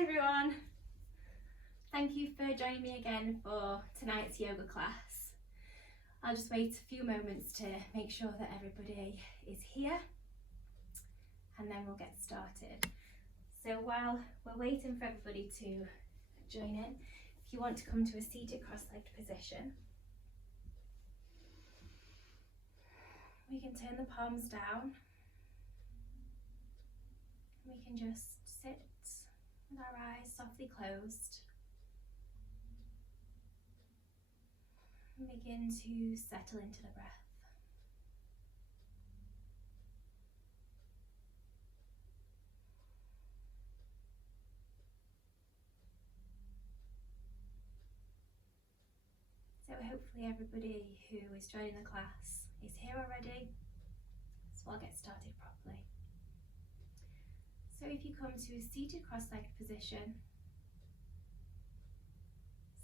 Hi everyone, thank you for joining me again for tonight's yoga class. I'll just wait a few moments to make sure that everybody is here and then we'll get started. So while we're waiting for everybody to join in, if you want to come to a seated cross-legged position, we can turn the palms down. We can just sit with our eyes softly closed and begin to settle into the breath. So hopefully everybody who is joining the class is here already, so I'll get started properly. So if you come to a seated cross-legged position,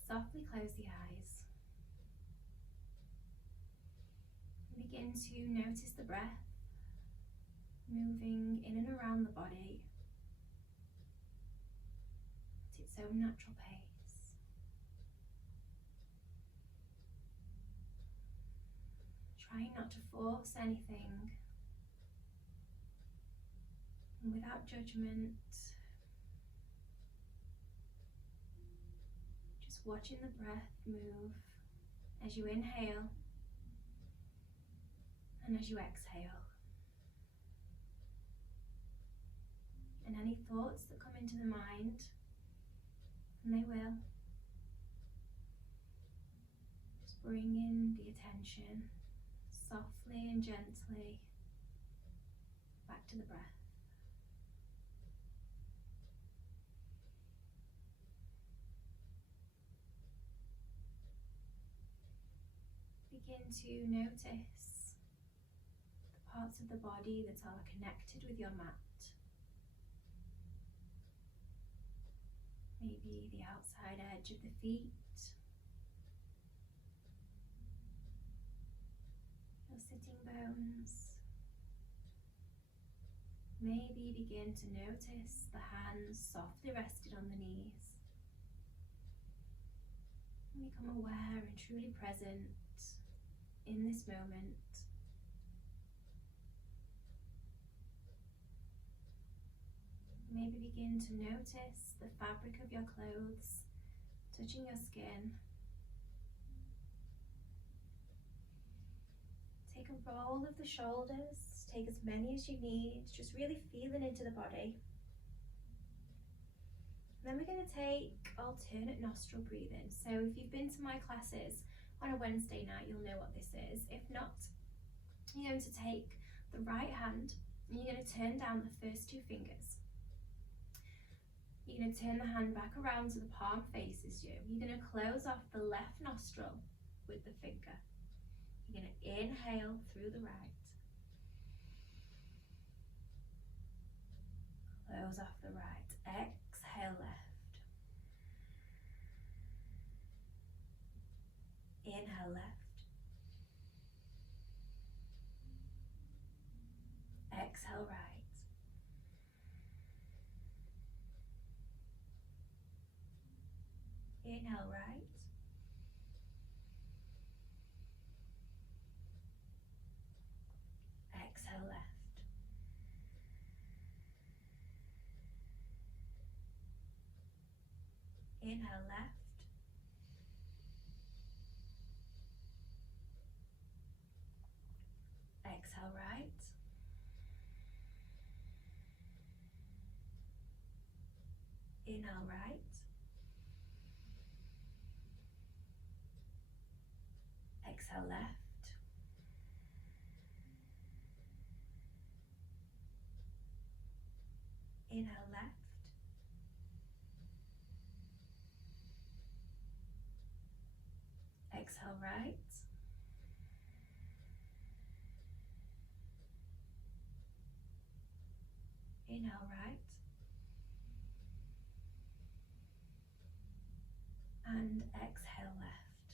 softly close the eyes. And begin to notice the breath moving in and around the body at its own natural pace. Trying not to force anything, and without judgment, just watching the breath move as you inhale and as you exhale. And any thoughts that come into the mind, and they will, just bring in the attention softly and gently back to the breath. Begin to notice the parts of the body that are connected with your mat. Maybe the outside edge of the feet, your sitting bones. Maybe begin to notice the hands softly rested on the knees. And become aware and truly present in this moment. Maybe begin to notice the fabric of your clothes touching your skin. Take a roll of the shoulders, take as many as you need, just really feeling into the body. And then we're going to take alternate nostril breathing. So if you've been to my classes on a Wednesday night, you'll know what this is. If not, you're going to take the right hand and you're going to turn down the first two fingers. You're going to turn the hand back around so the palm faces you. You're going to close off the left nostril with the finger. You're going to inhale through the right. Close off the right. Exhale left. Inhale left. Exhale right. Inhale right. Exhale left. Inhale left. Exhale right. Inhale right. Exhale left. Inhale left. Exhale right. Inhale right. And exhale left.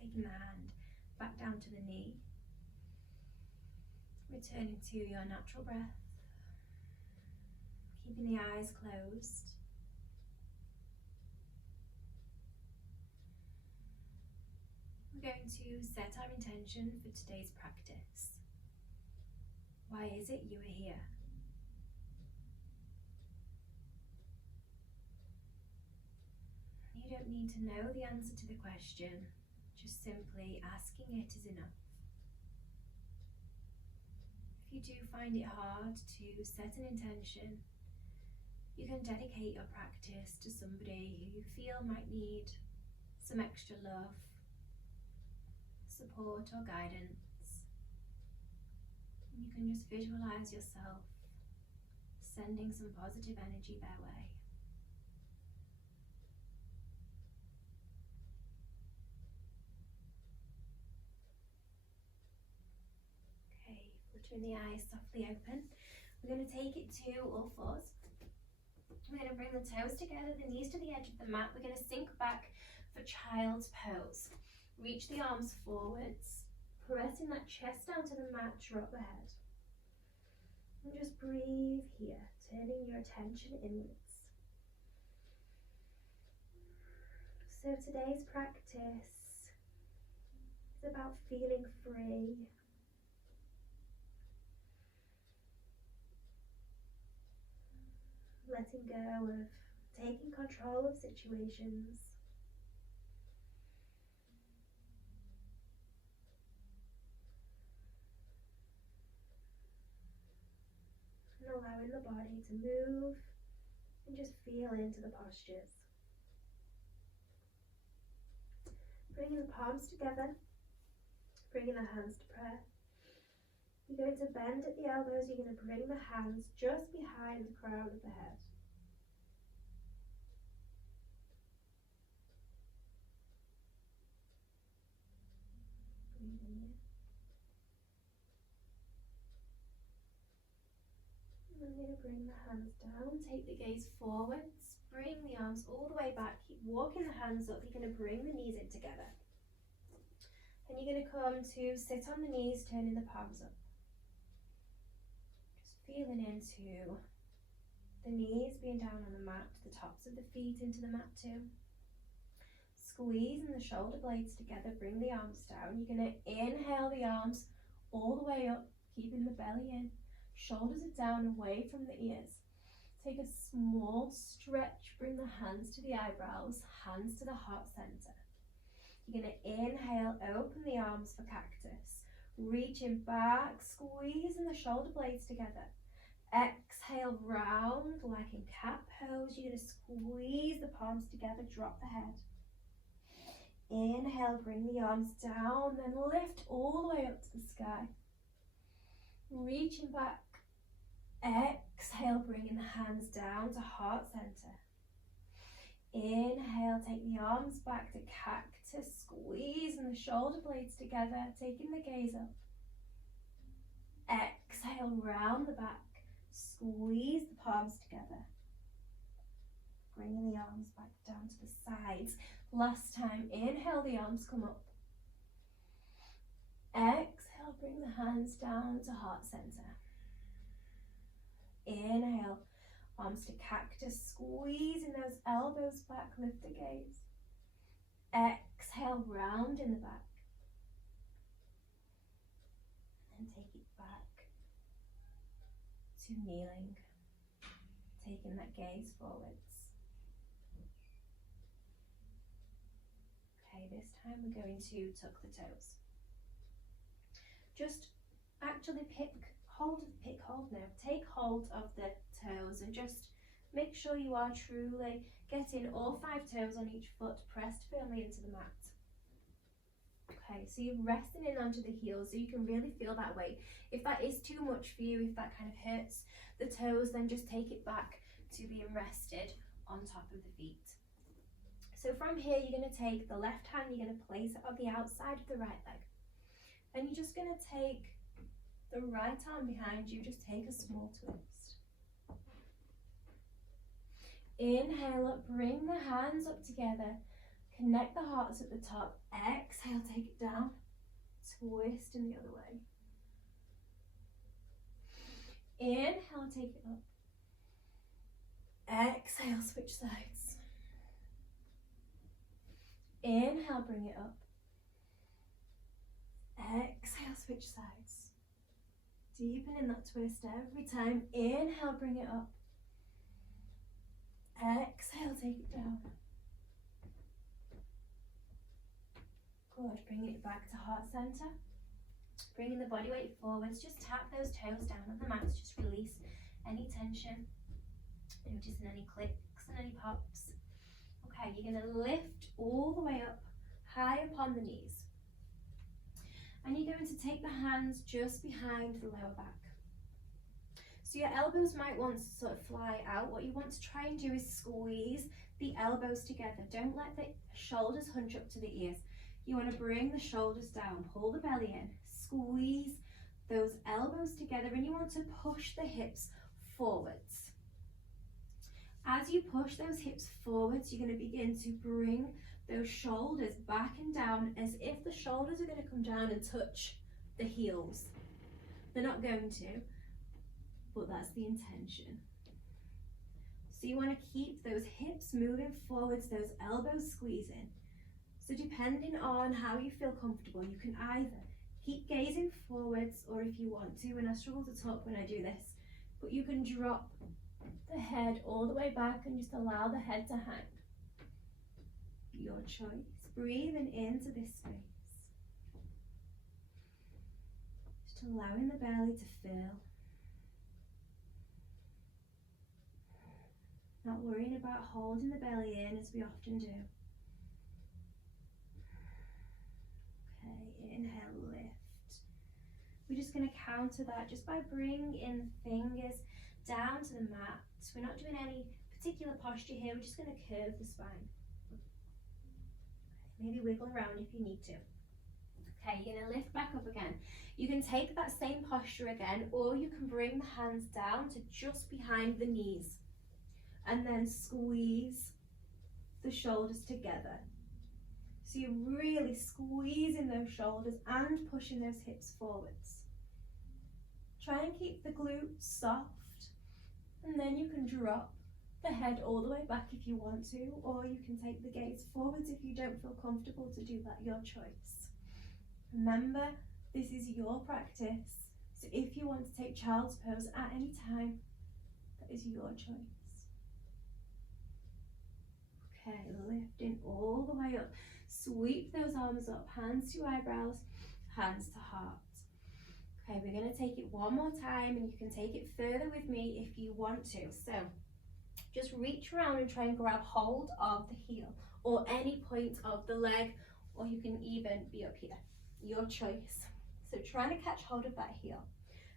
Taking the hand back down to the knee. Returning to your natural breath. keeping the eyes closed. We're going to set our intention for today's practice. Why is it you are here? You don't need to know the answer to the question, just simply asking it is enough. If you do find it hard to set an intention, you can dedicate your practice to somebody who you feel might need some extra love, support or guidance. You can just visualize yourself sending some positive energy their way. Okay, fluttering the eyes softly open. We're going to take it to all fours. We're going to bring the toes together, the knees to the edge of the mat. We're going to sink back for child's pose. Reach the arms forwards, pressing that chest down to the mat, drop the head. And just breathe here, turning your attention inwards. So today's practice is about feeling free. Letting go of taking control of situations. And allowing the body to move and just feel into the postures. Bringing the palms together, bringing the hands to prayer. You're going to bend at the elbows, you're going to bring the hands just behind the crown of the head. Breathe in here. And I'm going to bring the hands down, take the gaze forwards, bring the arms all the way back, keep walking the hands up, you're going to bring the knees in together. And you're going to come to sit on the knees, turning the palms up. Feeling into the knees being down on the mat, the tops of the feet into the mat too. Squeezing the shoulder blades together, bring the arms down. You're going to inhale the arms all the way up, keeping the belly in. Shoulders are down away from the ears. Take a small stretch, bring the hands to the eyebrows, hands to the heart center. You're going to inhale, open the arms for cactus. Reaching back, squeezing the shoulder blades together. Exhale, round like in cat pose. You're going to squeeze the palms together, drop the head. Inhale, bring the arms down, then lift all the way up to the sky. Reaching back. Exhale, bringing the hands down to heart center. Inhale, take the arms back to cactus, squeezing the shoulder blades together, taking the gaze up. Exhale, round the back, squeeze the palms together. Bringing the arms back down to the sides. Last time, inhale, the arms come up. Exhale, bring the hands down to heart center. Inhale, arms to cactus, squeezing those elbows back, lift the gaze. Exhale, round in the back. And take it back to kneeling, taking that gaze forwards. Okay, this time we're going to tuck the toes. Just actually pick hold now. Take hold of the toes and just make sure you are truly getting all 5 toes on each foot pressed firmly into the mat. Okay, so you're resting in onto the heels so you can really feel that weight. If that is too much for you, if that kind of hurts the toes, then just take it back to being rested on top of the feet. So from here, you're going to take the left hand, you're going to place it on the outside of the right leg. And you're just going to take the right arm behind you, just take a small twist. Inhale up, bring the hands up together, connect the hearts at the top. Exhale, take it down, twist in the other way. Inhale, take it up. Exhale, switch sides. Inhale, bring it up. Exhale, switch sides. Deepen in that twist every time. Inhale, bring it up. Exhale, take it down. Good, bringing it back to heart center. Bringing the body weight forwards. Just tap those toes down on the mat. Just release any tension. Noticing any clicks and any pops. Okay, you're going to lift all the way up, high upon the knees. And you're going to take the hands just behind the lower back. So your elbows might want to sort of fly out. What you want to try and do is squeeze the elbows together. Don't let the shoulders hunch up to the ears. You want to bring the shoulders down, pull the belly in, squeeze those elbows together, and you want to push the hips forwards. As you push those hips forwards, you're going to begin to bring those shoulders back and down as if the shoulders are going to come down and touch the heels. They're not going to, but that's the intention. So you want to keep those hips moving forwards, those elbows squeezing. So depending on how you feel comfortable, you can either keep gazing forwards, or if you want to, and I struggle to talk when I do this, but you can drop the head all the way back and just allow the head to hang. Your choice. Breathing into this space. Just allowing the belly to fill. Not worrying about holding the belly in as we often do. Okay, inhale, lift. We're just going to counter that just by bringing the fingers down to the mat. We're not doing any particular posture here, we're just going to curve the spine. Maybe wiggle around if you need to. Okay, you're going to lift back up again. You can take that same posture again, or you can bring the hands down to just behind the knees and then squeeze the shoulders together. So you're really squeezing those shoulders and pushing those hips forwards. Try and keep the glutes soft, and then you can drop the head all the way back if you want to, or you can take the gaze forwards if you don't feel comfortable to do that, your choice. Remember, this is your practice, so if you want to take child's pose at any time, that is your choice. Okay, lifting all the way up. Sweep those arms up, hands to eyebrows, hands to heart. Okay, we're going to take it one more time, and you can take it further with me if you want to. So just reach around and try and grab hold of the heel or any point of the leg, or you can even be up here, your choice. So trying to catch hold of that heel,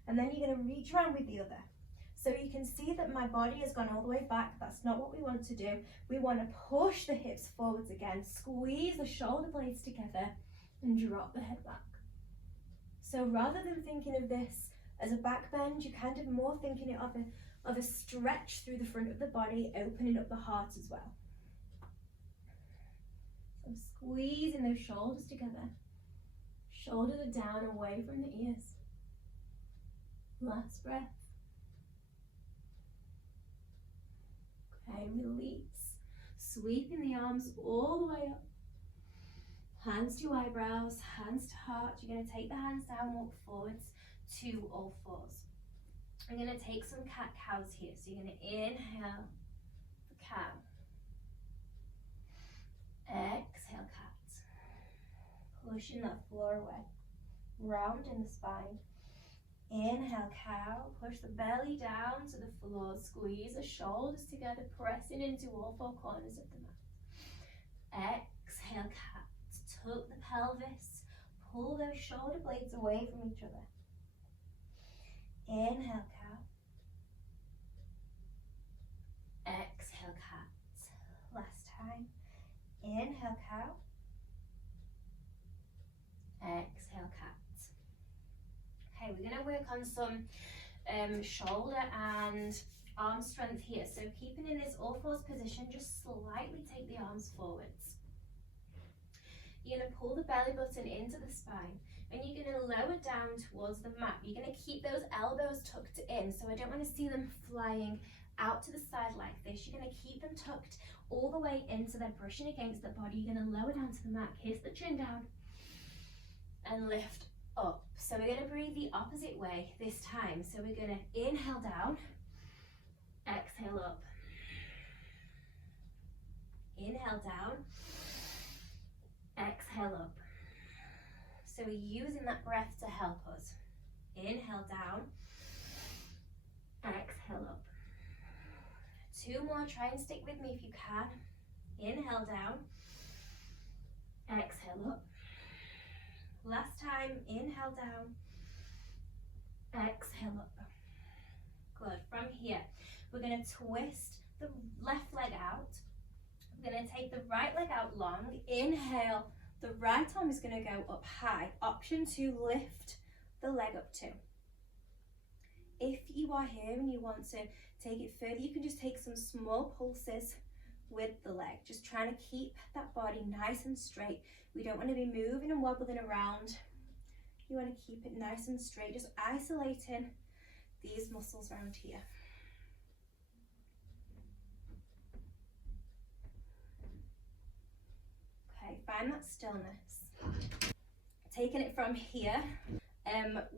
and then you're going to reach around with the other. So you can see that my body has gone all the way back. That's not what we want to do. We want to push the hips forwards again, squeeze the shoulder blades together, and drop the head back. So rather than thinking of this as a back bend, you're kind of more thinking it of a stretch through the front of the body, opening up the heart as well. So squeezing those shoulders together. Shoulders are down, away from the ears. Last breath. Okay, release. Sweeping the arms all the way up. Hands to eyebrows, hands to heart. You're going to take the hands down, walk forwards to all fours. I'm going to take some cat-cows here. So you're going to inhale the cow. Exhale, cat. Pushing that floor away. Round in the spine. Inhale, cow. Push the belly down to the floor. Squeeze the shoulders together, pressing into all four corners of the mat. Exhale, cat. Tuck the pelvis. Pull those shoulder blades away from each other. Inhale, cow. Exhale, cat. Last time. Inhale, cow. Exhale, cat. Okay, we're going to work on some shoulder and arm strength here. So keeping in this all fours position, just slightly take the arms forwards. You're going to pull the belly button into the spine, and you're going to lower down towards the mat. You're going to keep those elbows tucked in, so I don't want to see them flying out to the side like this. You're going to keep them tucked all the way in so they're brushing against the body. You're going to lower down to the mat, kiss the chin down, and lift up. So we're going to breathe the opposite way this time. So we're going to inhale down, exhale up. Inhale down, exhale up. So we're using that breath to help us. Inhale down, exhale up. 2 more, try and stick with me if you can. Inhale down, exhale up. Last time, inhale down, exhale up. Good, from here, we're gonna twist the left leg out. We're gonna take the right leg out long. Inhale, the right arm is gonna go up high. Option 2, lift the leg up too. If you are here and you want to take it further, you can just take some small pulses with the leg, just trying to keep that body nice and straight. We don't want to be moving and wobbling around. You want to keep it nice and straight, just isolating these muscles around here. Okay, find that stillness. Taking it from here,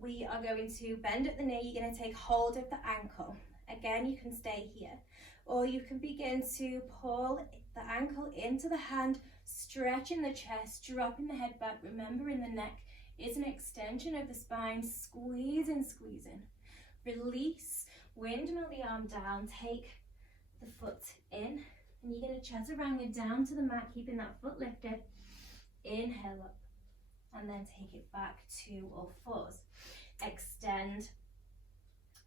we are going to bend at the knee. You're going to take hold of the ankle. Again, you can stay here, or you can begin to pull the ankle into the hand, stretching the chest, dropping the head back, remembering the neck is an extension of the spine, squeezing, squeezing. Release, windmill the arm down, take the foot in, and you're going to chaturanga down to the mat, keeping that foot lifted. Inhale up, and then take it back to all fours. Extend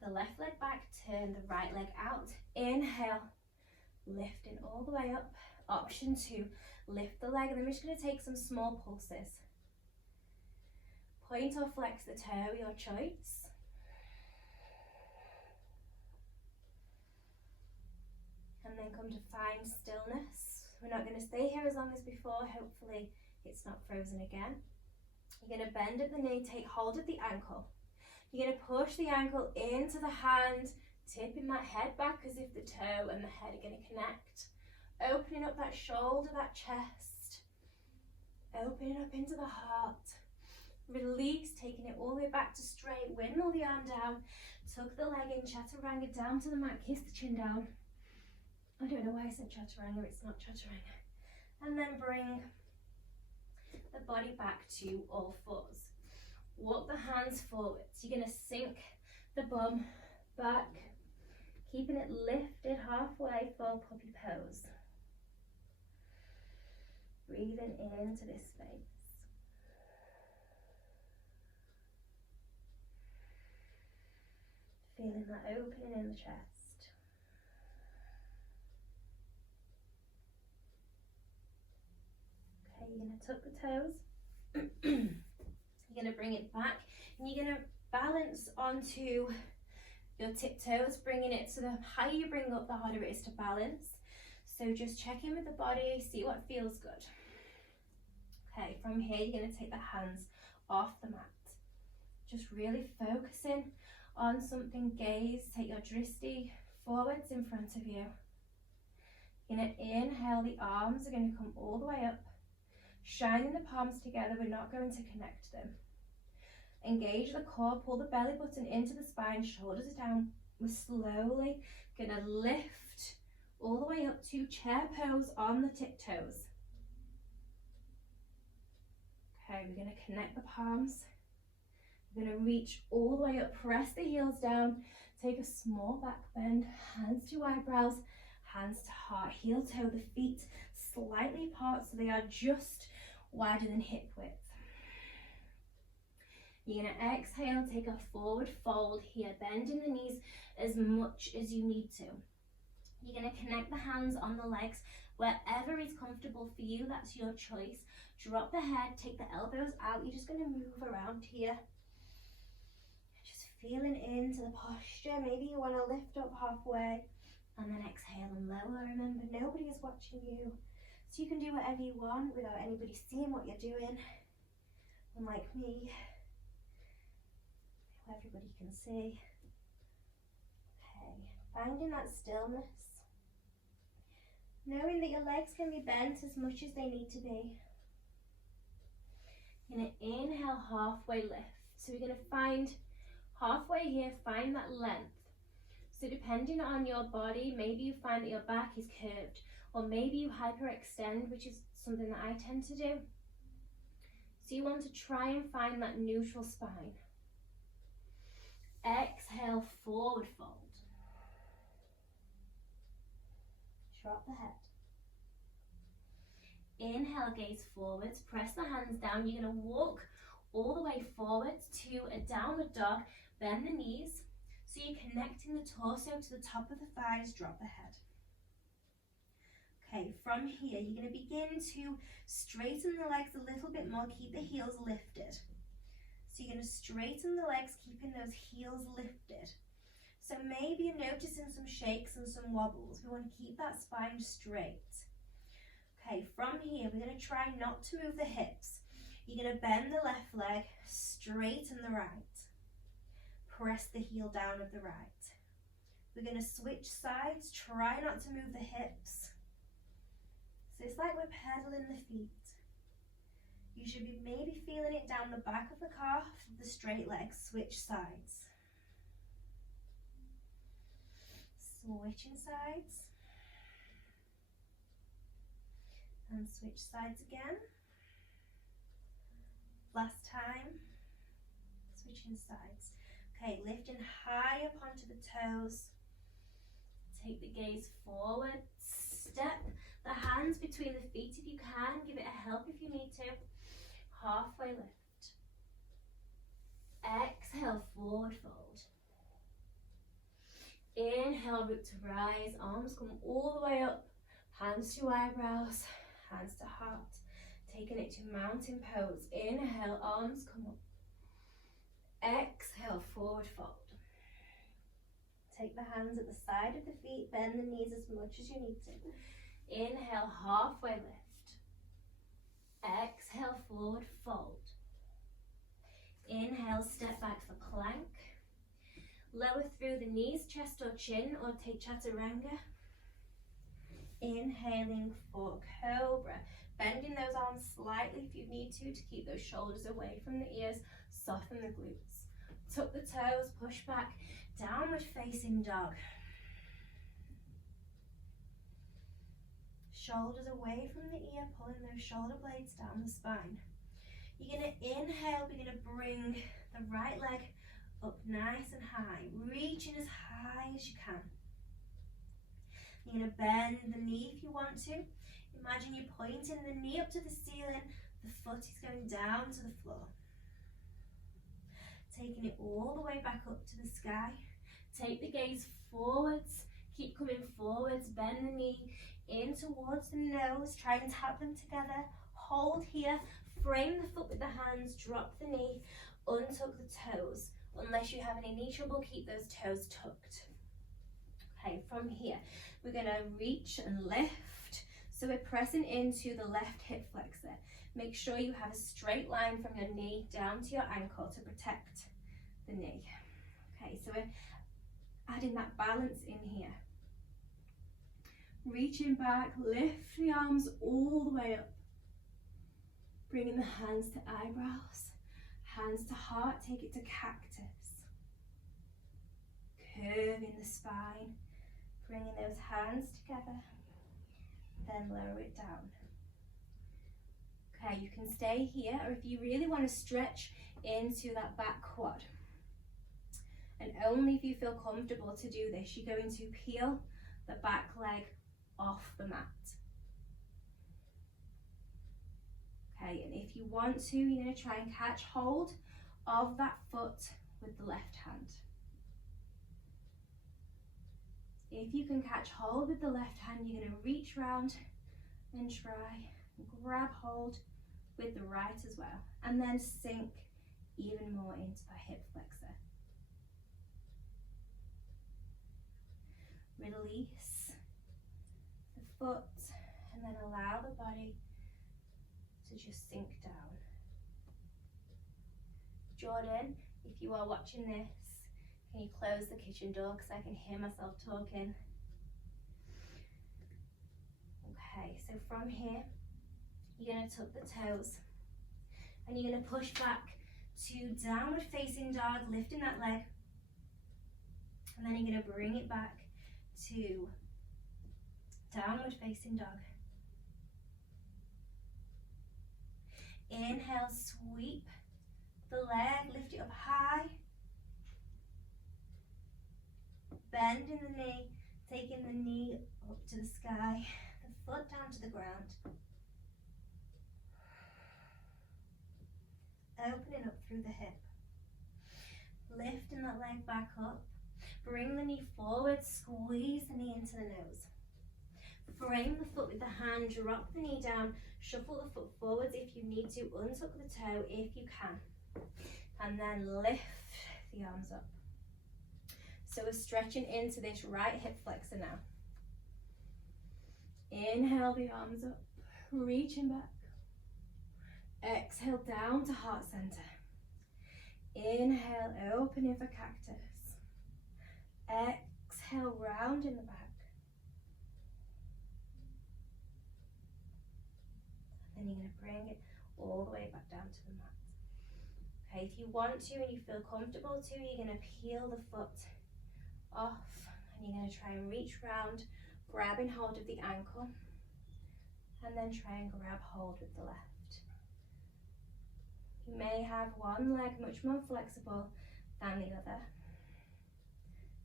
the left leg back, turn the right leg out. Inhale, lifting all the way up. Option 2, lift the leg, and then we're just going to take some small pulses. Point or flex the toe, your choice. And then come to find stillness. We're not going to stay here as long as before. Hopefully it's not frozen again. You're going to bend at the knee, take hold of the ankle. You're going to push the ankle into the hand, tipping that head back as if the toe and the head are going to connect. Opening up that shoulder, that chest. Opening up into the heart. Release, taking it all the way back to straight. Windmill the arm down. Tuck the leg in, chaturanga down to the mat, kiss the chin down. I don't know why I said chaturanga, it's not chaturanga. And then bring the body back to all fours. Walk the hands forwards. You're going to sink the bum back, keeping it lifted halfway for puppy pose. Breathing into this space. Feeling that opening in the chest. Okay, you're going to tuck the toes. You're going to bring it back, and you're going to balance onto your tiptoes, bringing it, so the higher you bring up, the harder it is to balance. So just check in with the body, see what feels good. Okay, from here you're going to take the hands off the mat. Just really focusing on something, gaze, take your drishti forwards in front of you. You're going to inhale, the arms are going to come all the way up. Shining the palms together, we're not going to connect them. Engage the core, pull the belly button into the spine, shoulders down. We're slowly going to lift all the way up to chair pose on the tiptoes. Okay, we're going to connect the palms. We're going to reach all the way up, press the heels down, take a small back bend, hands to eyebrows, hands to heart, heel toe, the feet slightly apart so they are just wider than hip width. You're going to exhale, take a forward fold here, bending the knees as much as you need to. You're going to connect the hands on the legs wherever is comfortable for you, that's your choice. Drop the head, take the elbows out, you're just going to move around here. Just feeling into the posture, maybe you want to lift up halfway and then exhale and lower. Remember, nobody is watching you, so you can do whatever you want without anybody seeing what you're doing. Unlike me, everybody can see. Okay, Finding that stillness. Knowing that your legs can be bent as much as they need to be. You're going to inhale, halfway lift. So we're going to find halfway here, find that length. So depending on your body, maybe you find that your back is curved, or maybe you hyperextend, which is something that I tend to do. So you want to try and find that neutral spine. Exhale, forward fold. Drop the head. Inhale, gaze forwards, press the hands down. You're going to walk all the way forwards to a downward dog. Bend the knees. So you're connecting the torso to the top of the thighs, drop the head. Okay, from here, you're going to begin to straighten the legs a little bit more, keep the heels lifted. So you're going to straighten the legs, keeping those heels lifted. So maybe you're noticing some shakes and some wobbles. We want to keep that spine straight. Okay, from here, we're going to try not to move the hips. You're going to bend the left leg, straighten the right. Press the heel down of the right. We're going to switch sides, try not to move the hips. So it's like we're pedaling the feet. You should be maybe feeling it down the back of the calf, the straight leg, switch sides. Switching sides. And switch sides again. Last time. Switching sides. Okay, lifting high up onto the toes. Take the gaze forward. Step the hands between the feet if you can. Give it a help if you need to. Halfway lift. Exhale, forward fold. Inhale, root to rise. Arms come all the way up. Hands to eyebrows. Hands to heart. Taking it to mountain pose. Inhale, arms come up. Exhale, forward fold. Take the hands at the side of the feet, bend the knees as much as you need to. Inhale, halfway lift. Exhale, forward fold. Inhale, step back for plank. Lower through the knees, chest or chin, or take chaturanga. Inhaling for cobra. Bending those arms slightly if you need to keep those shoulders away from the ears. Soften the glutes. Tuck the toes, push back. Downward facing dog. Shoulders away from the ear, pulling those shoulder blades down the spine. You're going to inhale, we're going to bring the right leg up nice and high, reaching as high as you can. You're going to bend the knee if you want to. Imagine you're pointing the knee up to the ceiling, the foot is going down to the floor. Taking it all the way back up to the sky. Take the gaze forwards, keep coming forwards, bend the knee in towards the nose, try and tap them together. Hold here, frame the foot with the hands, drop the knee, untuck the toes. Unless you have any knee trouble, keep those toes tucked. Okay, from here, we're going to reach and lift. So we're pressing into the left hip flexor. Make sure you have a straight line from your knee down to your ankle to protect the knee. Okay, so we're adding that balance in here. Reaching back, lift the arms all the way up. Bringing the hands to eyebrows, hands to heart, take it to cactus. Curving the spine, bringing those hands together, then lower it down. Okay, you can stay here, or if you really want to stretch into that back quad. And only if you feel comfortable to do this, you're going to peel the back leg off the mat. Okay, and if you want to, you're going to try and catch hold of that foot with the left hand. If you can catch hold with the left hand, you're going to reach round and try and grab hold with the right as well, and then sink even more into the hip flexor. Release the foot and then allow the body to just sink down. Jordan, if you are watching this, Can you close the kitchen door because I can hear myself talking? Okay, so from here, you're going to tuck the toes and you're going to push back to downward facing dog, lifting that leg. And then you're going to bring it back to downward facing dog. Inhale, sweep the leg, lift it up high. Bending the knee, taking the knee up to the sky, the foot down to the ground. Opening up through the hip. Lifting that leg back up. Bring the knee forward, squeeze the knee into the nose. Frame the foot with the hand, drop the knee down, shuffle the foot forwards if you need to, untuck the toe if you can. And then lift the arms up. So we're stretching into this right hip flexor now. Inhale the arms up, reaching back. Exhale down to heart center. Inhale, opening for cactus. Exhale, round in the back. And then you're going to bring it all the way back down to the mat. Okay, if you want to and you feel comfortable to, you're going to peel the foot off and you're going to try and reach round, grabbing hold of the ankle, and then try and grab hold with the left. You may have one leg much more flexible than the other.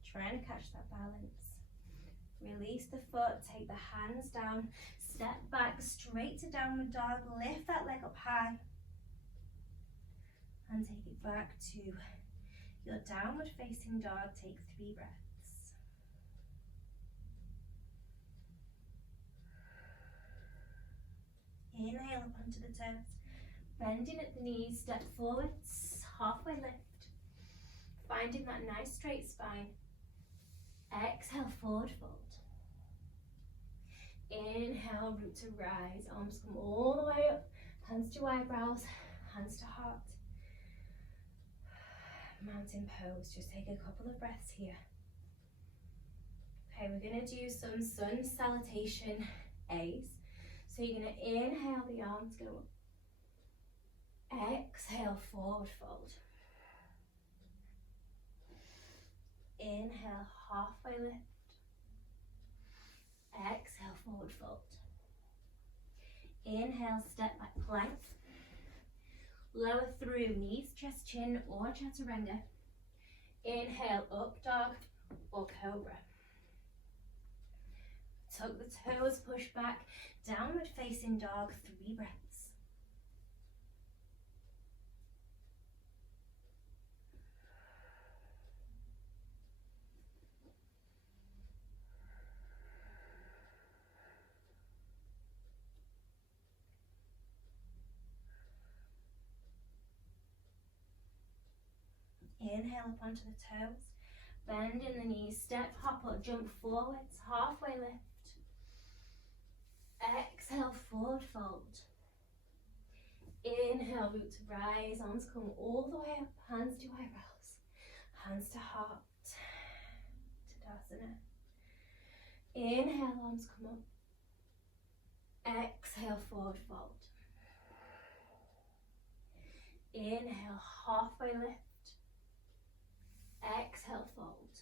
Try and catch that balance. Release the foot, take the hands down, step back straight to downward dog, lift that leg up high, and take it back to your downward facing dog. Take 3 breaths. Inhale up onto the toes. Bending at the knees, step forwards, halfway lift. Finding that nice straight spine. Exhale, forward fold. Inhale, root to rise. Arms come all the way up. Hands to eyebrows, hands to heart. Mountain pose. Just take a couple of breaths here. Okay, we're going to do some sun salutation A's. So you're going to inhale, the arms go up. Exhale, forward fold. Inhale, halfway lift. Exhale, forward fold. Inhale, step back plank. Lower through knees, chest, chin, or chaturanga. Inhale, up dog or cobra. Tuck the toes, push back, downward facing dog, 3 breaths. Inhale up onto the toes, bend in the knees, step, hop or jump forwards, halfway lift. Exhale, forward fold. Inhale, root to rise, arms come all the way up, hands to eyebrows, hands to heart, Tadasana. Inhale, arms come up. Exhale, forward fold. Inhale, halfway lift. Exhale, fold.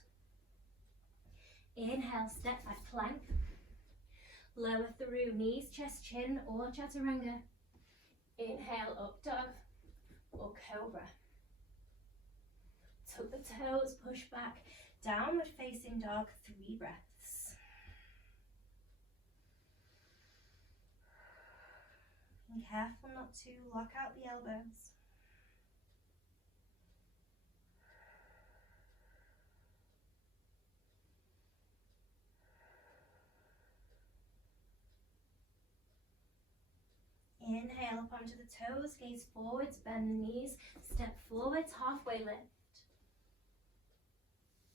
Inhale, step back plank. Lower through knees, chest, chin, or chaturanga. Inhale, up dog or cobra. Tuck the toes, push back, downward facing dog, 3 breaths. Be careful not to lock out the elbows. Inhale up onto the toes, gaze forwards, bend the knees, step forwards, halfway lift.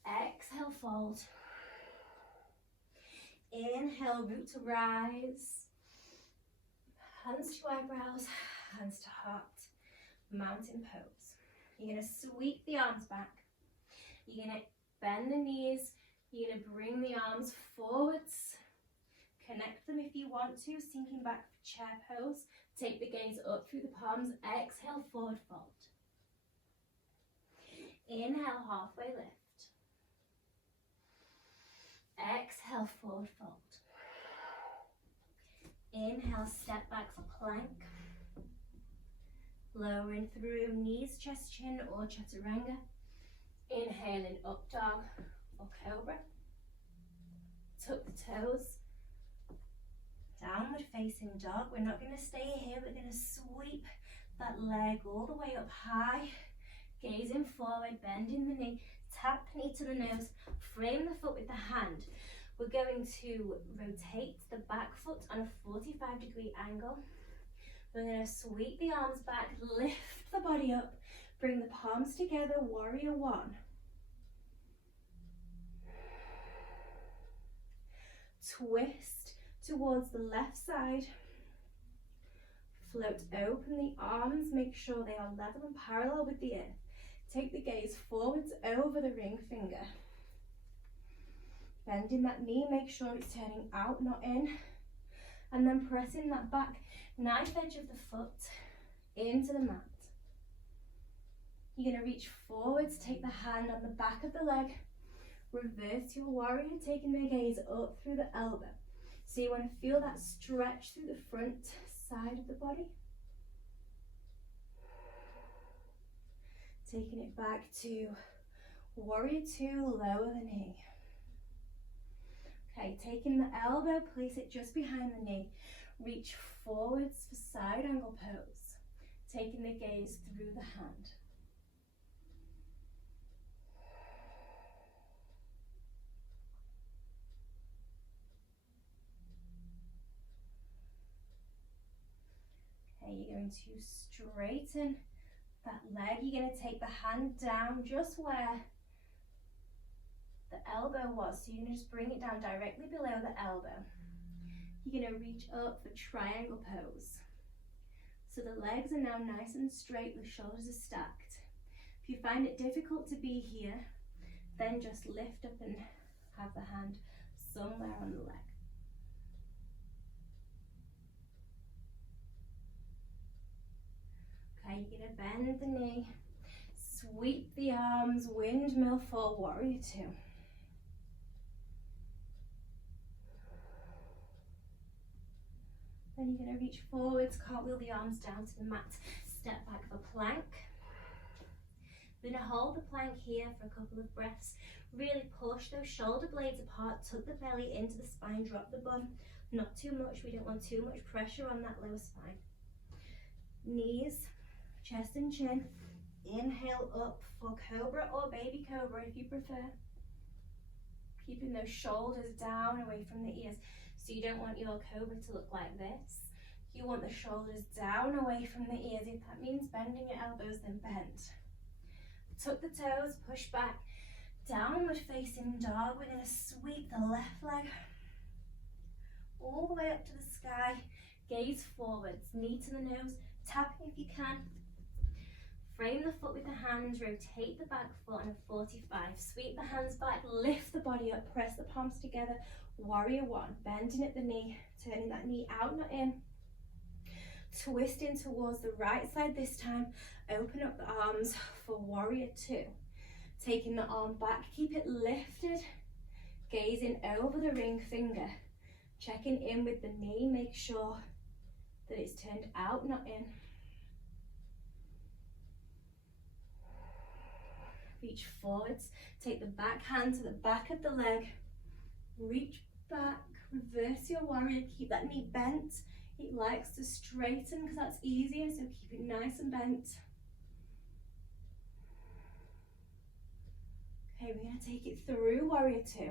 Exhale, fold. Inhale, root to rise. Hands to eyebrows, hands to heart. Mountain pose. You're going to sweep the arms back. You're going to bend the knees. You're going to bring the arms forwards. Connect them if you want to, sinking back for chair pose. Take the gaze up through the palms. Exhale, forward fold. Inhale, halfway lift. Exhale, forward fold. Inhale, step back for plank. Lowering through knees, chest, chin, or chaturanga. Inhaling, up dog or cobra. Tuck the toes. Downward facing dog. We're not going to stay here. We're going to sweep that leg all the way up high. Gazing forward, bending the knee. Tap knee to the nose. Frame the foot with the hand. We're going to rotate the back foot on a 45-degree angle. We're going to sweep the arms back, lift the body up, bring the palms together, warrior one. Twist towards the left side. Float open the arms, make sure they are level and parallel with the earth. Take the gaze forwards over the ring finger. Bending that knee, make sure it's turning out, not in. And then pressing that back knife edge of the foot into the mat. You're going to reach forwards, take the hand on the back of the leg. Reverse your warrior, taking the gaze up through the elbow. So you want to feel that stretch through the front side of the body. Taking it back to warrior two, lower the knee. Okay, taking the elbow, place it just behind the knee. Reach forwards for side angle pose. Taking the gaze through the hand. Okay, you're going to straighten that leg. You're going to take the hand down just where the elbow was. So you're going to just bring it down directly below the elbow. You're going to reach up for triangle pose. So the legs are now nice and straight, the shoulders are stacked. If you find it difficult to be here, then just lift up and have the hand somewhere on the leg. Okay, you're going to bend the knee, sweep the arms, windmill for warrior two. Then you're going to reach forwards, cartwheel the arms down to the mat, step back for plank. We're going to hold the plank here for a couple of breaths. Really push those shoulder blades apart, tuck the belly into the spine, drop the bum. Not too much, we don't want too much pressure on that lower spine. Knees, chest and chin. Inhale up for cobra or baby cobra if you prefer. Keeping those shoulders down away from the ears. So you don't want your cobra to look like this. You want the shoulders down away from the ears. If that means bending your elbows, then bend. Tuck the toes, push back. Downward facing dog. We're going to sweep the left leg all the way up to the sky. Gaze forwards, knee to the nose. Tapping if you can. Frame the foot with the hands, rotate the back foot on a 45. Sweep the hands back, lift the body up, press the palms together. Warrior one, bending at the knee, turning that knee out, not in. Twisting towards the right side this time. Open up the arms for warrior two. Taking the arm back, keep it lifted. Gazing over the ring finger. Checking in with the knee, make sure that it's turned out, not in. Reach forwards, take the back hand to the back of the leg, reach back, reverse your warrior, keep that knee bent. It likes to straighten because that's easier, so keep it nice and bent. Okay, we're going to take it through warrior two.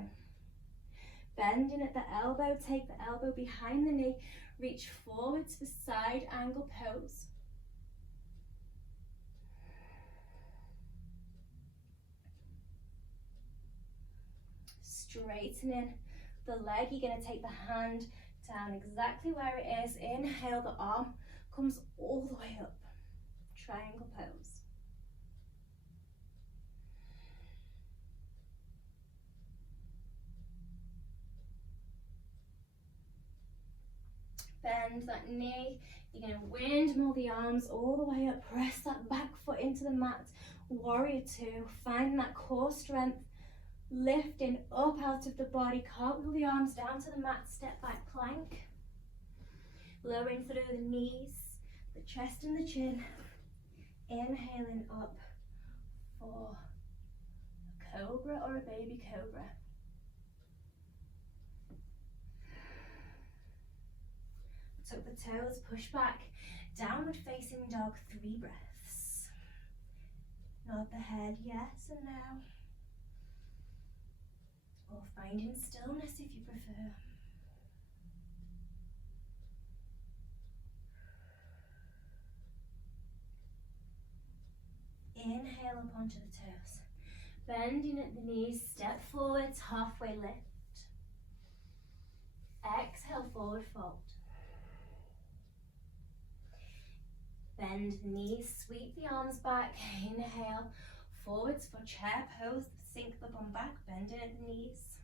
Bending at the elbow, take the elbow behind the knee, reach forwards for side angle pose. Straightening the leg, you're going to take the hand down exactly where it is. Inhale, the arm comes all the way up. Triangle pose. bend that knee. You're going to windmill the arms all the way up. Press that back foot into the mat. Warrior two. Find that core strength. Lifting up out of the body. Cartwheel the arms down to the mat. Step back plank. Lowering through the knees, the chest and the chin. Inhaling up for a cobra or a baby cobra. Tuck the toes, push back. Downward facing dog, 3 breaths. Nod the head, yes and no. Or finding stillness if you prefer. Inhale up onto the toes. Bending at the knees, step forwards, halfway lift. Exhale, forward fold. Bend the knees, sweep the arms back. Inhale, forwards for chair pose. Sink the bum back, bending at the knees.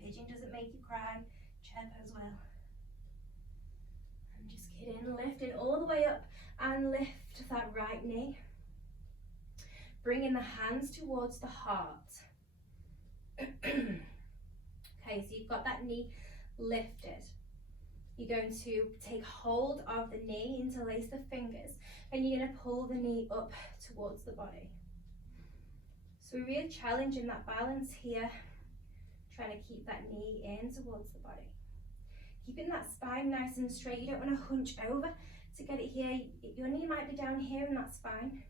Pigeon doesn't make you cry, chair pose well. And just get in, lifting all the way up and lift that right knee. Bringing the hands towards the heart. Okay, so you've got that knee lifted. You're going to take hold of the knee, interlace the fingers, and you're going to pull the knee up towards the body. So we're really challenging that balance here, trying to keep that knee in towards the body. Keeping that spine nice and straight. You don't want to hunch over to get it here. Your knee might be down here and that's fine.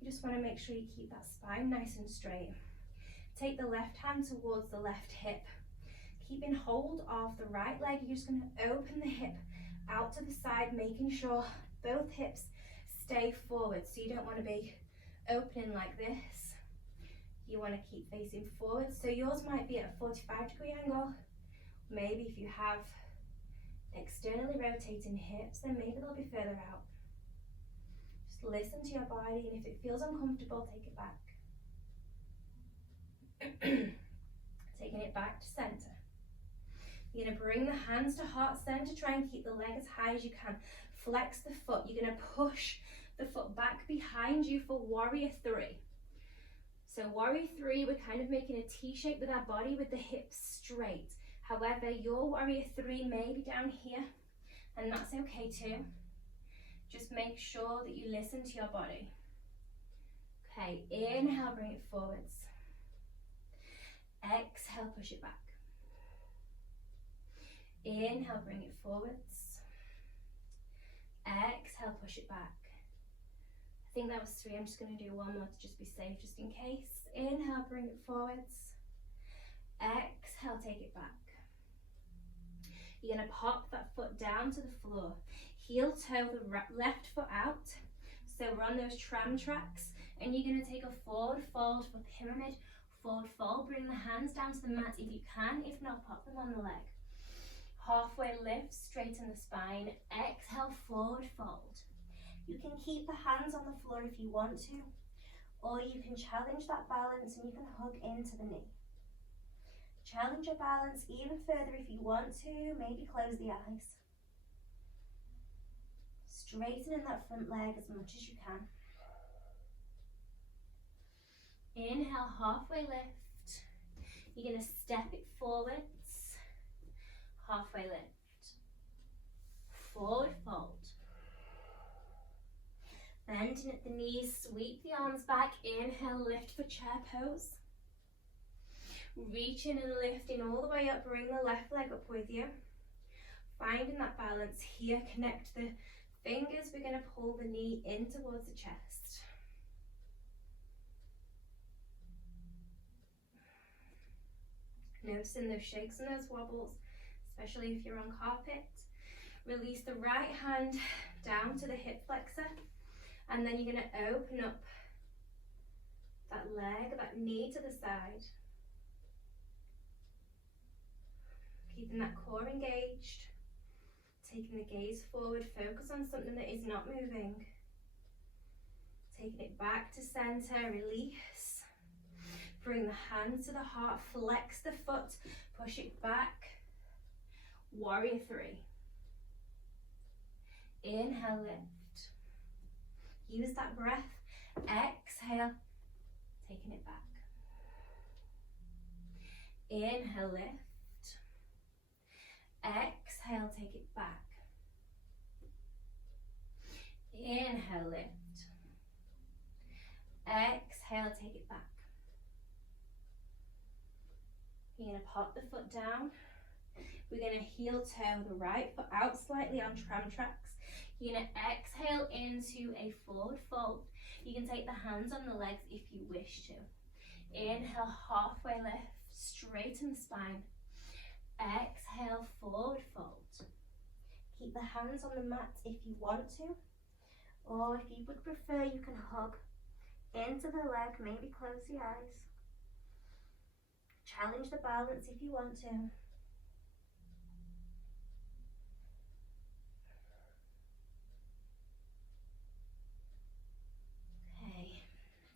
You just want to make sure you keep that spine nice and straight. Take the left hand towards the left hip. Keeping hold of the right leg, you're just going to open the hip out to the side, making sure both hips stay forward. So you don't want to be opening like this. You want to keep facing forward. So yours might be at a 45-degree angle. Maybe if you have externally rotating hips, then maybe they'll be further out. Just listen to your body, and if it feels uncomfortable, take it back. Taking it back to center. You're going to bring the hands to heart center. Try and keep the leg as high as you can. Flex the foot. You're going to push the foot back behind you for warrior three. So warrior three, we're kind of making a T shape with our body with the hips straight. However, your warrior three may be down here, and that's okay too. Just make sure that you listen to your body. Okay, inhale, bring it forwards. Exhale, push it back. Inhale, bring it forwards. Exhale, push it back. I think that was 3. I'm just going to do one more to just be safe, just in case. Inhale, bring it forwards. Exhale, take it back. You're going to pop that foot down to the floor. Heel toe the left foot out. So we're on those tram tracks. And you're going to take a forward fold for pyramid. Forward fold. Bring the hands down to the mat if you can. If not, pop them on the leg. Halfway lift, straighten the spine. Exhale, forward fold. You can keep the hands on the floor if you want to. Or you can challenge that balance and you can hug into the knee. Challenge your balance even further if you want to. Maybe close the eyes. Straighten that front leg as much as you can. Inhale, halfway lift. You're going to step it forwards. Halfway lift. Forward fold. Bending at the knees, sweep the arms back. Inhale, lift for chair pose. Reaching and lifting all the way up. Bring the left leg up with you. Finding that balance here. Connect the fingers. We're going to pull the knee in towards the chest. Noticing those shakes and those wobbles, especially if you're on carpet. Release the right hand down to the hip flexor, and then you're going to open up that leg, that knee to the side. Keeping that core engaged, taking the gaze forward, focus on something that is not moving. Taking it back to center, release. Bring the hands to the heart, flex the foot, push it back. Warrior three. Inhale, lift. Use that breath. Exhale, taking it back. Inhale, lift. Exhale, take it back. Inhale, lift. Exhale, take it back. You're going to pop the foot down. We're going to heel toe the right foot out slightly on tram tracks. You're going to exhale into a forward fold. You can take the hands on the legs if you wish to. Inhale, halfway lift, straighten the spine. Exhale, forward fold. Keep the hands on the mat if you want to, or if you would prefer, you can hug into the leg, maybe close the eyes. Challenge the balance if you want to. Okay,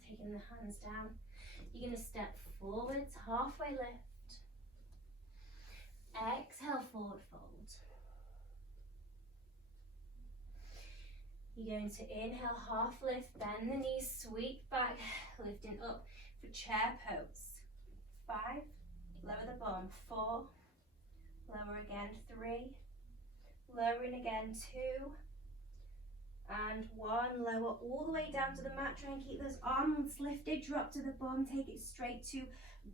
taking the hands down. You're going to step forwards, halfway lift. Exhale, forward fold. You're going to inhale, half lift, bend the knees, sweep back, lifting up for chair pose. 5, lower the bum. 4, lower again. 3, lowering again. 2, and 1, lower all the way down to the mat. Try and keep those arms lifted, drop to the bum, take it straight to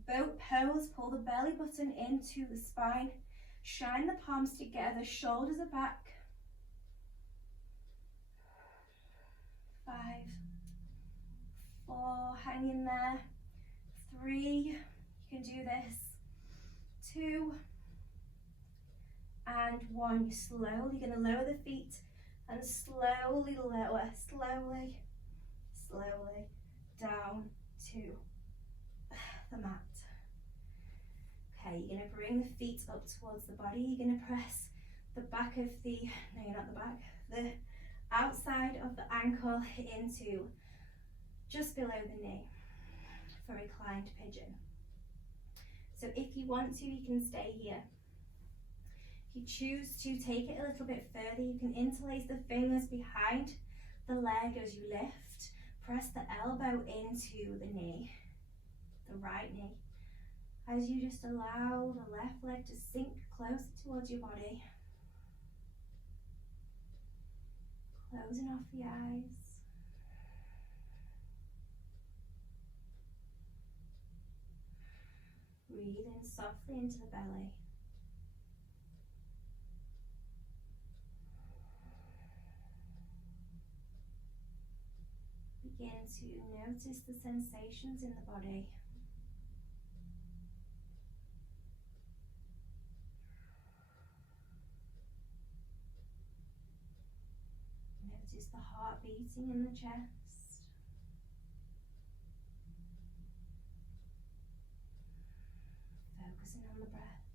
boat pose. Pull the belly button into the spine, shine the palms together, shoulders are back. 5, 4, hang in there. 3, you can do this. 2, and 1. You're slowly going to lower the feet and slowly lower, slowly down to the mat. Okay, you're going to bring the feet up towards the body. You're going to press the back of the, no, you're not the back, the outside of the ankle into just below the knee for reclined pigeon. So if you want to, you can stay here. If you choose to take it a little bit further, you can interlace the fingers behind the leg as you lift. Press the elbow into the knee, the right knee, as you just allow the left leg to sink closer towards your body. Closing off the eyes. Breathe in softly into the belly. Begin to notice the sensations in the body. Notice the heart beating in the chest. Focusing on the breath.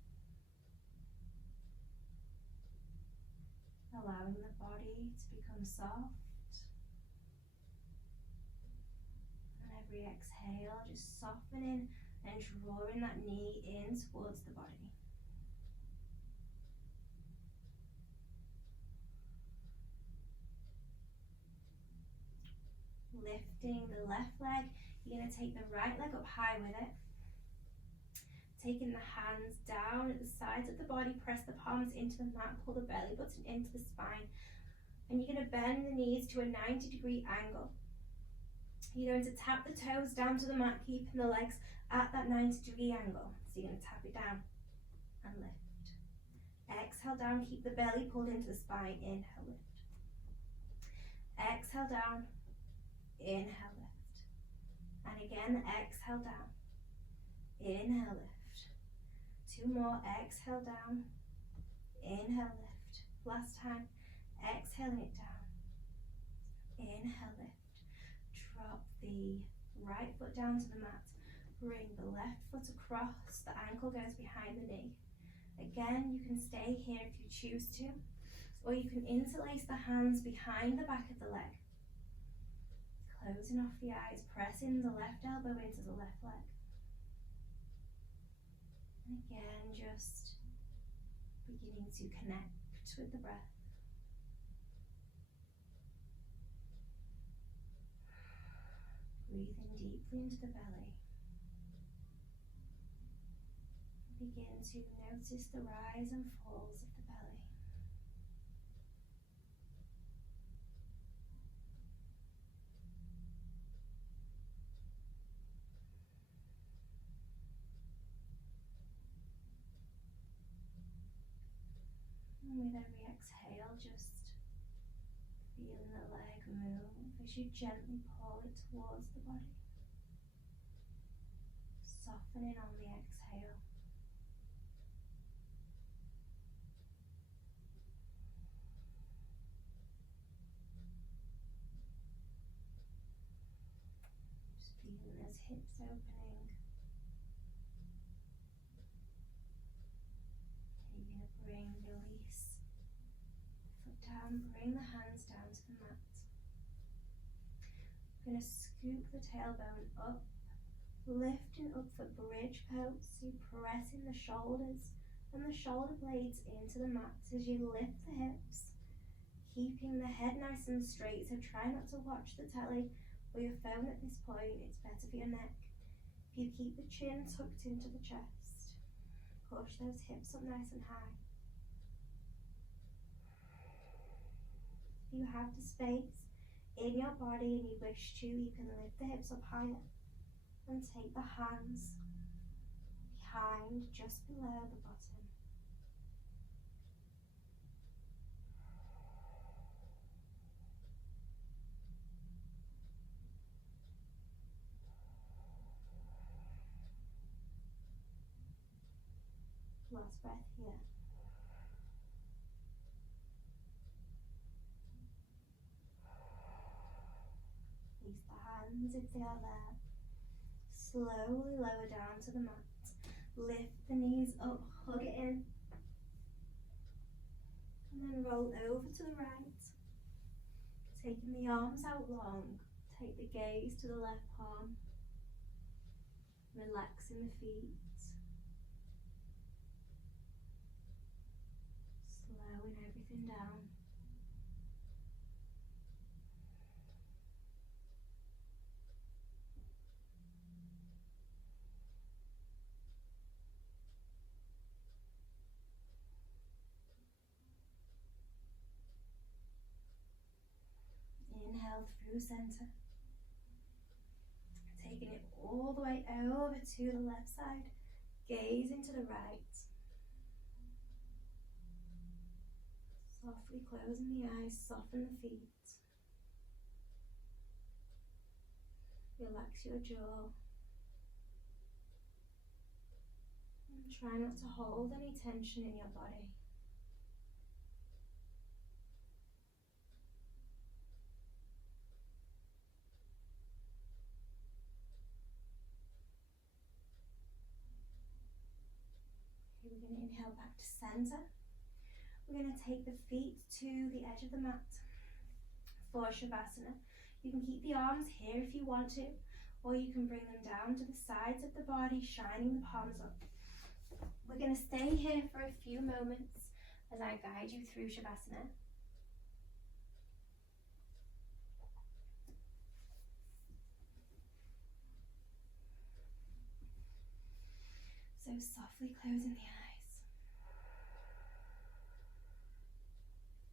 Allowing the body to become soft. And every exhale, just softening and drawing that knee in towards the body. Lifting the left leg, you're going to take the right leg up high with it. Taking the hands down at the sides of the body, press the palms into the mat, pull the belly button into the spine. And you're going to bend the knees to a 90-degree angle. You're going to tap the toes down to the mat, keeping the legs at that 90-degree angle. So you're going to tap it down and lift. Exhale down, keep the belly pulled into the spine. Inhale, lift. Exhale down. Inhale, lift. And again, exhale down. Inhale, lift. 2 more, exhale down. Inhale, lift. Last time, exhaling it down. Inhale, lift. Drop the right foot down to the mat. Bring the left foot across, the ankle goes behind the knee. Again, you can stay here if you choose to, or you can interlace the hands behind the back of the leg. Closing off the eyes, pressing the left elbow into the left leg. And again, just beginning to connect with the breath. Breathing deeply into the belly. Begin to notice the rise and falls of the belly. And with every exhale, just feeling the leg move as you gently pull it towards the body. Softening on the exhale. Just feeling those hips opening. You're going to release the foot down, bring the hands down to the mat. We're going to scoop the tailbone up, lifting up for bridge pose. So you're pressing the shoulders and the shoulder blades into the mat as you lift the hips, keeping the head nice and straight. So try not to watch the telly or your phone at this point, it's better for your neck. If you keep the chin tucked into the chest, push those hips up nice and high. If you have the space in your body and you wish to, you can lift the hips up higher and take the hands behind, just below the bottom. Last breath here. Release the hands if they are there. Slowly lower down to the mat. Lift the knees up, hug it in. And then roll over to the right. Taking the arms out long. Take the gaze to the left palm. Relaxing the feet. Slowing everything down. Inhale through center. Taking it all the way over to the left side. Gaze into the right. Softly closing the eyes, soften the feet. Relax your jaw. And try not to hold any tension in your body. Okay, we're going to inhale back to center. We're going to take the feet to the edge of the mat for Shavasana. You can keep the arms here if you want to, or you can bring them down to the sides of the body, shining the palms up. We're going to stay here for a few moments as I guide you through Shavasana. So softly closing the eyes.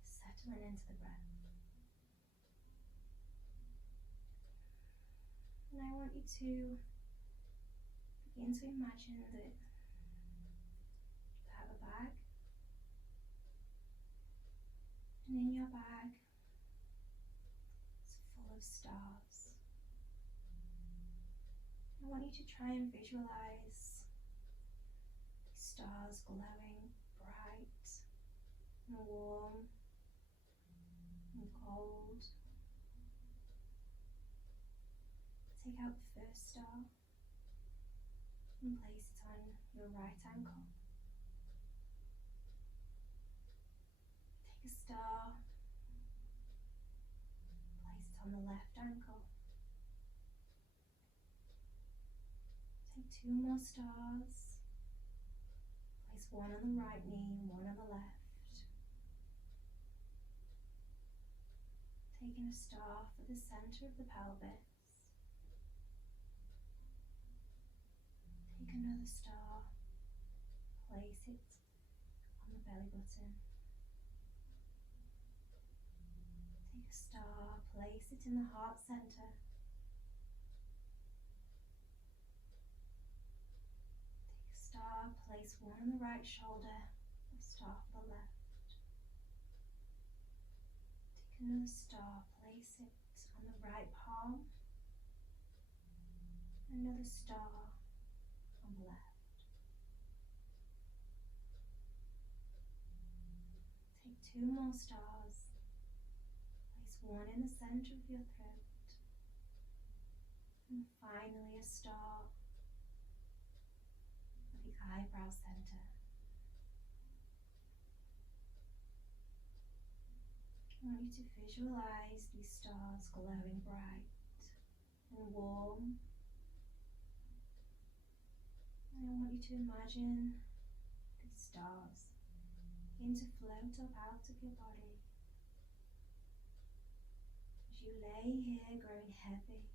Settling into the breath. And I want you to begin to imagine that you have a bag. And in your bag, it's full of stars. I want you to try and visualize these stars glowing bright and warm and cold. Take out the first star and place it on your right ankle. Take a star, place it on the left ankle. Take two more stars, place one on the right knee and one on the left. taking a star for the centre of the pelvis. Take another star, place it on the belly button. Take a star, place it in the heart centre. Take a star, place one on the right shoulder, a star for the left. Take another star, place it on the right palm. Another star on the left. Take two more stars. Place one in the centre of your throat. And finally a star at the eyebrow centre. I want you to visualise these stars glowing bright and warm. And I want you to imagine these stars begin to float up out of your body as you lay here growing heavy,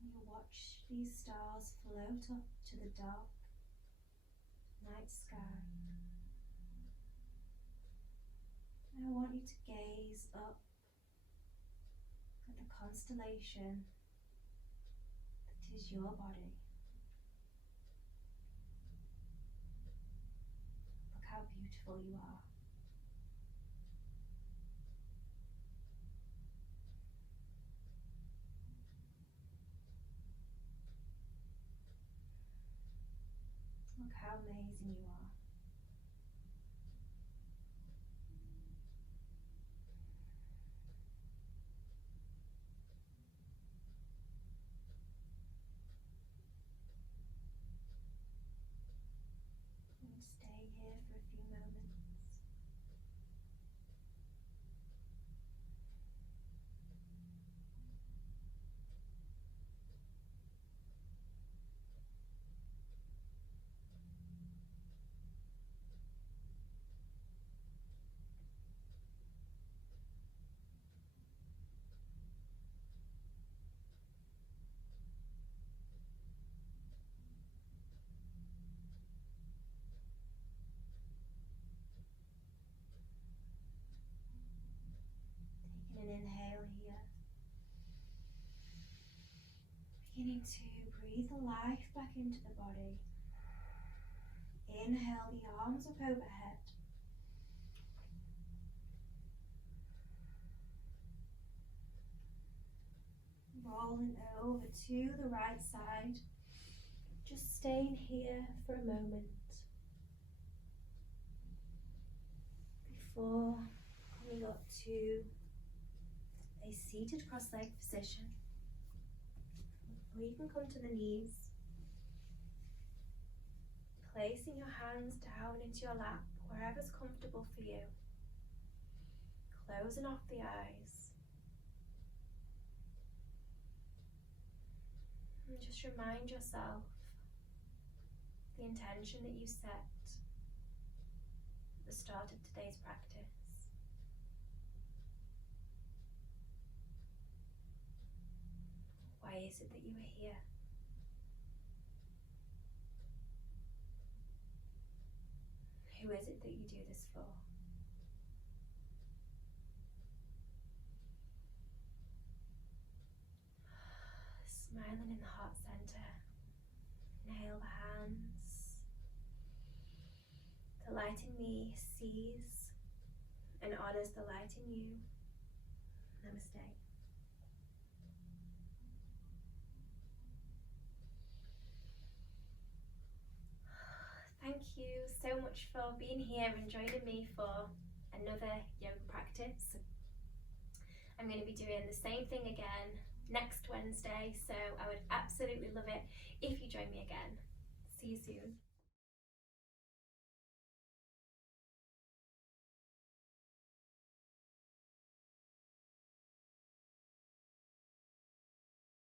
and you watch these stars float up to the dark night sky. And I want you to gaze up at the constellation that is your body. Look how beautiful you are. Look how amazing you are. And stay here for a few moments. Taking an inhale here. Beginning to breathe the life back into the body. Inhale the arms up overhead. Rolling over to the right side. Just staying here for a moment before coming up to a seated cross-legged position. Or you can come to the knees, placing your hands down into your lap, wherever's comfortable for you. Closing off the eyes. And just remind yourself the intention that you set at the start of today's practice. Why is it that you are here? Who is it that you do this for? Smiling in the heart center. Inhale the hands. The light in me sees and honors the light in you. Namaste. Thank you so much for being here and joining me for another yoga practice. I'm going to be doing the same thing again next Wednesday, so I would absolutely love it if you join me again. See you soon.